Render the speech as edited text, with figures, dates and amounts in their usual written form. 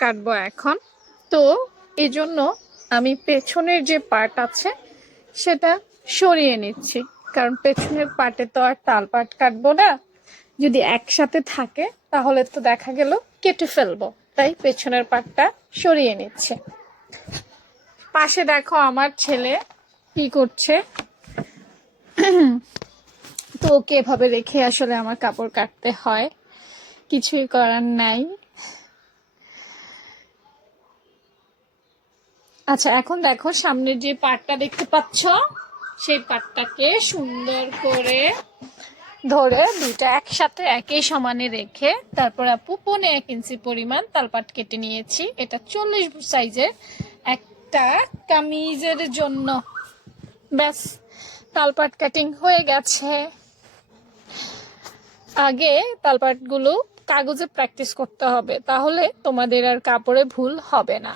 কাটবো এখন। তো এই জন্য আমি পেছনের যে পার্ট আছে সেটা সরিয়ে নিচ্ছি, কারণ পেছনের পার্টে তো আর তাল পাট কাটবো না। যদি একসাথে থাকে তাহলে তো দেখা গেল কেটে ফেলবো, তাই পেছনের পার্টটা সরিয়ে নিচ্ছে। পাশে দেখো আমার ছেলে কি করছে। তো ওকে এভাবে রেখে আসলে আমার কাপড় কাটতে হয়, কিছুই করার নাই। আচ্ছা, এখন দেখো সামনের যে পাটটা দেখতে পাচ্ছ, সেই পাটটাকে সুন্দর করে ধরে দুইটা একসাথে একই সমানে রেখে তারপর আপু 1.5 ইঞ্চি পরিমাণ তালপাট কেটে নিয়েছি। এটা 40 সাইজের একটা কামিজের জন্য। ব্যাস, তালপাট কাটিং হয়ে গেছে। আগে তালপাটগুলো কাগজে প্র্যাকটিস করতে হবে, তাহলে তোমাদের আর কাপড়ে ভুল হবে না।